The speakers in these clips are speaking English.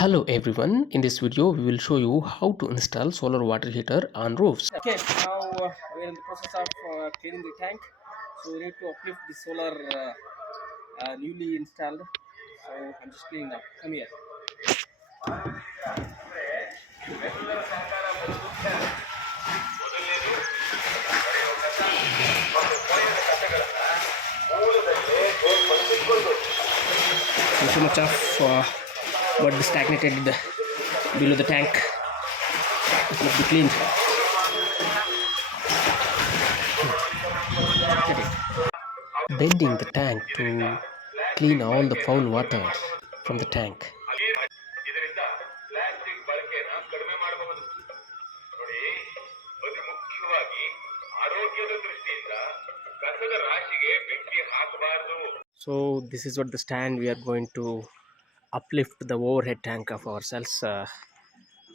Hello everyone, in this video we will show you how to install solar water heater on roofs. Okay, now we're in the process of cleaning the tank. So we need to uplift the solar newly installed. So I'm just cleaning now. Come here. So much of what is stagnated below the tank must be cleaned. Get it. Bending the tank to clean all the foul water from the tank. ಇದರಿಂದ plastic ಬಳಕೆನ ಕಡಿಮೆ ಮಾಡಬಹುದು ನೋಡಿ. ಅತಿ ಮುಖ್ಯವಾಗಿ ಆರೋಗ್ಯದ ದೃಷ್ಟಿಯಿಂದ ಕಸದ ರಾಶಿಗೆ ಬೆಂಕಿ ಹಾಕಬಾರದು. So this is what the stand we are going to uplift the overhead tank of ourselves.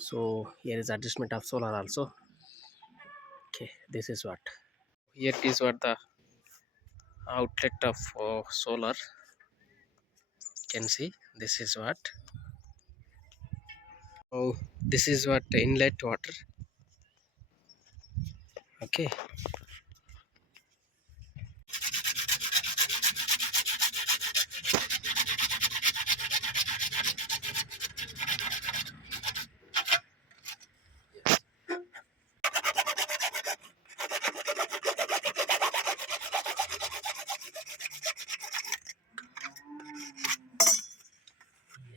So here is adjustment of solar also. Okay, this is what. Here is what the outlet of solar. Can see this is what. Oh, this is what inlet water. Okay.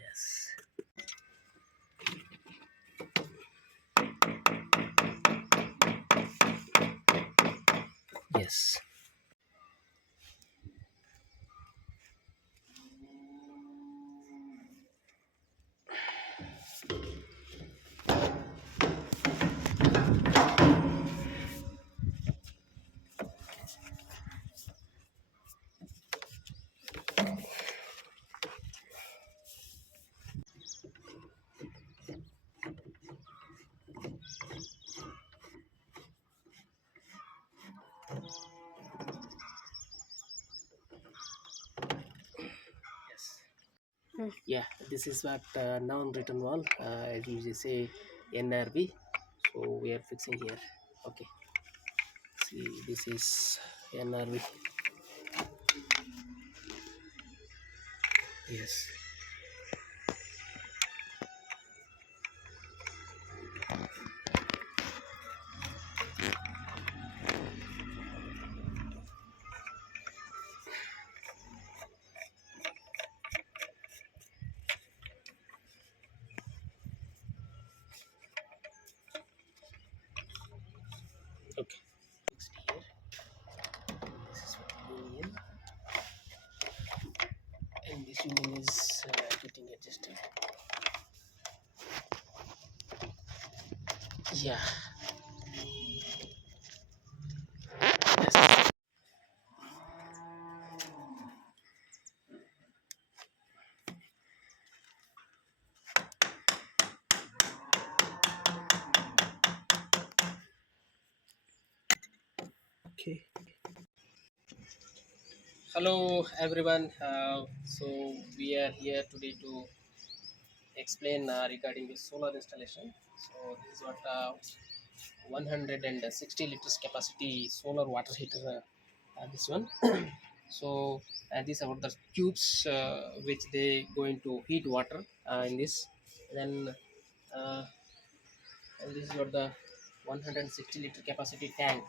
Yes. Yes. Yeah, this is what non-written wall, as you say, NRV. So we are fixing here. Okay, see, this is NRV. Yes. Okay. Next here, this is what union, and this union is getting adjusted. Yeah. Yes. Okay. Hello everyone. So we are here today to explain regarding the solar installation. So this is what 160 liters capacity solar water heater. This one. So these are the tubes which they going to heat water in this. Then and this is what the 160-liter capacity tank.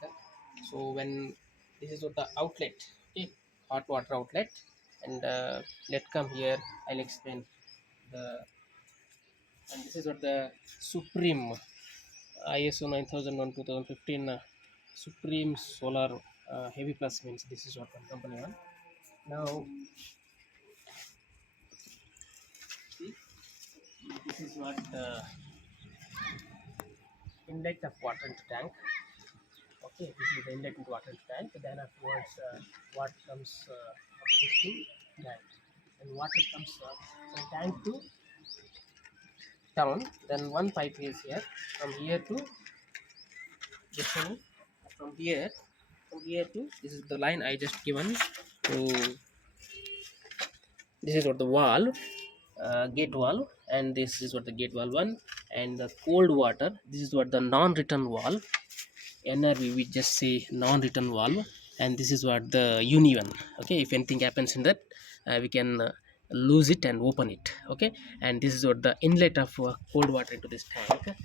So when this is what the outlet, okay, hot water outlet, and let come here. I'll explain the. And this is what the Supreme ISO 9001 2015 Supreme Solar Heavy Plus means this is what one company one. Now see, this is what inlet of water into tank. Okay, this is the inlet into water into tank. Then afterwards, what comes from this to tank, and water comes from tank to down. Then one pipe is here from here to this one. From here to this is the line I just given to. This is what the wall. gate valve, and this is what the gate valve one. And the cold water, this is what the non-return valve. NRV we just say non-return valve, and this is what the uni one. Okay, if anything happens in that, we can lose it and open it. Okay, and this is what the inlet of cold water into this tank.